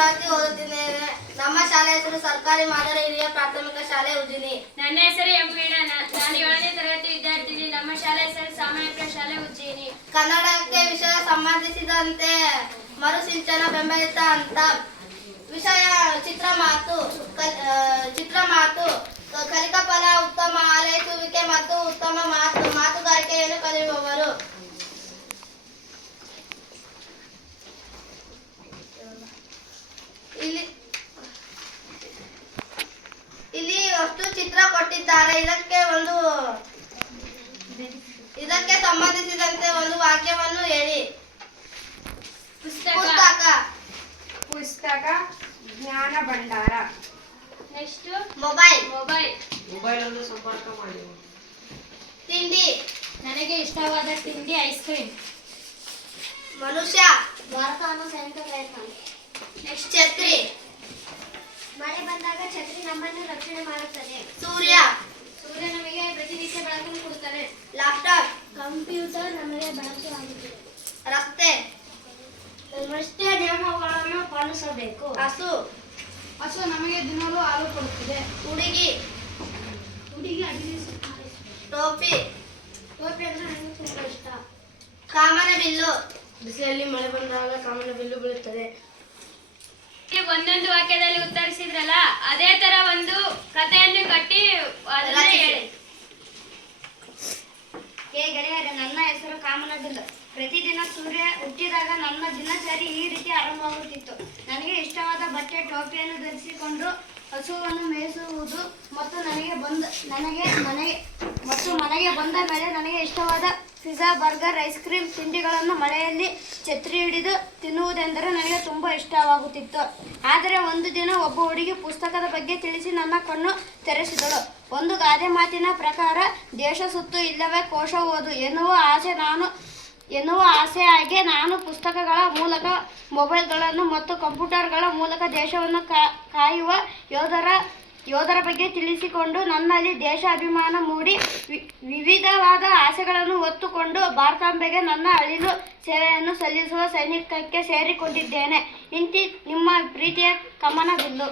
ತರಗತಿ ಓದುತ್ತಿದ್ದೇನೆ. ನಮ್ಮ ಶಾಲೆ ಹೆಸರು ಸರ್ಕಾರಿ ಮಾದರಿ ಹಿರಿಯ ಪ್ರಾಥಮಿಕ ಶಾಲೆ ಉಜಿನಿ. ನನ್ನ ಹೆಸರು ಎಂ ವೀಣಾ ನಾನು ಏಳನೇ ತರಗತಿ ವಿದ್ಯಾರ್ಥಿನಿ. ನಮ್ಮ ಶಾಲೆ ಹೆಸರು ಸಾಮಾನ್ಯ ಶಾಲೆ ಉಜ್ಜಿನಿ ಕನ್ನಡಕ್ಕೆ ವಿಷಯ ಸಂಬಂಧಿಸಿದಂತೆ ಮರುಸಿಂಚನ ಬೆಂಬಲಿತ ಅಂತ. ವಿಷಯ ಚಿತ್ರ ಮಾತು. ಕೊಟ್ಟಿದ್ದಾರೆ. ಇದಕ್ಕೆ ಒಂದು ಇದಕ್ಕೆ ಸಂಬಂಧಿಸಿದಂತೆ ಒಂದು ವಾಕ್ಯವನ್ನು ಹೇಳಿ. ಪುಸ್ತಕ. ಪುಸ್ತಕ. ಪುಸ್ತಕ ಜ್ಞಾನ ಭಂಡಾರ. ನೆಕ್ಸ್ಟ್? ಮೊಬೈಲ್. ಮೊಬೈಲ್. ಮೊಬೈಲ್ ಅನ್ನು ಸಂಪರ್ಕ ಮಾಡಿ. ತಿಂಡಿ. ನನಗೆ ಇಷ್ಟವಾದ ತಿಂಡಿ ಐಸ್ ಕ್ರೀಮ್. ಮನುಷ್ಯ. ಭಾರತವನ್ನು ಸೈನಿಕ ಪ್ರಯತ್ನ. ನೆಕ್ಸ್ಟ್ ಛತ್ರಿ ಮಳೆ ಬಂದಾಗ ಛತ್ರಿ ನಮ್ಮನ್ನು ರಕ್ಷಣೆ ಮಾಡುತ್ತದೆ ಸೂರ್ಯ ಸೂರ್ಯ ನಮಗೆ ಪ್ರತಿನಿತ್ಯ ಬೆಳಕನ್ನು ಕೊಡುತ್ತಾನೆ ಲ್ಯಾಪ್ಟಾಪ್ ಕಂಪ್ಯೂಟರ್ ನಮಗೆ ಬಳಕೆ ಆಗುತ್ತದೆ ರಸ್ತೆ. ರಸ್ತೆ ನಿಯಮಗಳನ್ನು ಪಾಲಿಸಬೇಕು. ಹಸು. ಹಸು ನಮಗೆ ದಿನವೂ ಹಾಲು ಕೊಡುತ್ತದೆ. ಹುಡುಗಿ. ಹುಡುಗಿ ಅಡಿಗೆ ಟೋಪಿ. ಟೋಪಿ ಅಂದ್ರೆ ನನಗೆ ತುಂಬಾ ಇಷ್ಟ. ಕಾಮನ ಬಿಲ್ಲು. ಬಿಸಿಲಲ್ಲಿ ಮಳೆ ಬಂದಾಗ ಕಾಮನ ಬಿಲ್ಲು ಬೀಳುತ್ತದೆ. ನೀವು ಒಂದೊಂದು ವಾಕ್ಯದಲ್ಲಿ ಉತ್ತರಿಸಿದ್ರಲ್ಲ ಅದೇ ತರ ಒಂದು ಕಥೆಯನ್ನು ಕಟ್ಟಿ ಕಾಮನಬಿಲ್ಲು ಪ್ರತಿದಿನ ಸೂರ್ಯ ಹುಟ್ಟಿದಾಗ ನನ್ನ ದಿನಚರಿ ಈ ರೀತಿ ಆರಂಭವಾಗುತ್ತಿತ್ತು ನನಗೆ ಇಷ್ಟವಾದ ಬಟ್ಟೆ, ಟೋಪಿಯನ್ನು ಧರಿಸಿಕೊಂಡು ಹಸುವನ್ನು ಮೇಯಿಸುವುದು ಮತ್ತು ನನಗೆ ಬಂದ, ನನಗೆ ಮನೆ, ಮತ್ತು ಮನೆಗೆ ಬಂದ ಮೇಲೆ ನನಗೆ ಇಷ್ಟವಾದ ಪಿಜ್ಜಾ ಬರ್ಗರ್ ಐಸ್ ಕ್ರೀಮ್ ತಿಂಡಿಗಳನ್ನು ಮಳೆಯಲ್ಲಿ ಛತ್ರಿ ಹಿಡಿದು ತಿನ್ನುವುದೆಂದರೆ ನನಗೆ ತುಂಬ ಇಷ್ಟವಾಗುತ್ತಿತ್ತು. ಆದರೆ ಒಂದು ದಿನ ಒಬ್ಬ ಹುಡುಗಿ ಪುಸ್ತಕದ ಬಗ್ಗೆ ತಿಳಿಸಿ ನನ್ನ ಕಣ್ಣು ತೆರೆಸಿದಳು. ಒಂದು ಗಾದೆ ಮಾತಿನ ಪ್ರಕಾರ, ದೇಶ ಸುತ್ತು ಇಲ್ಲವೇ ಕೋಶ ಓದು ಎನ್ನುವ ಆಸೆ ನಾನು, ಎನ್ನುವ ಆಸೆಯಾಗಿ ನಾನು ಪುಸ್ತಕಗಳ ಮೂಲಕ, ಮೊಬೈಲ್ಗಳನ್ನು ಮತ್ತು ಕಂಪ್ಯೂಟರ್ಗಳ ಮೂಲಕ ದೇಶವನ್ನು ಕಾಯುವ ಯೋಧರ ಯೋಧರ ಬಗ್ಗೆ ತಿಳಿಸಿಕೊಂಡು ನನ್ನಲ್ಲಿ ದೇಶಾಭಿಮಾನ ಮೂಡಿ ವಿ- ವಿವಿಧವಾದ ಆಸೆಗಳನ್ನು ಹೊತ್ತುಕೊಂಡು ಭಾರತಾಂಬೆಗೆ ನನ್ನ ಅಳಿಲು ಸೇವೆಯನ್ನು ಸಲ್ಲಿಸುವ ಸೈನಿಕಕ್ಕೆ ಸೇರಿಕೊಂಡಿದ್ದೇನೆ. ಇಂತಿ ನಿಮ್ಮ ಪ್ರೀತಿಯ ಕಮನ ಬಿಲ್ಲು.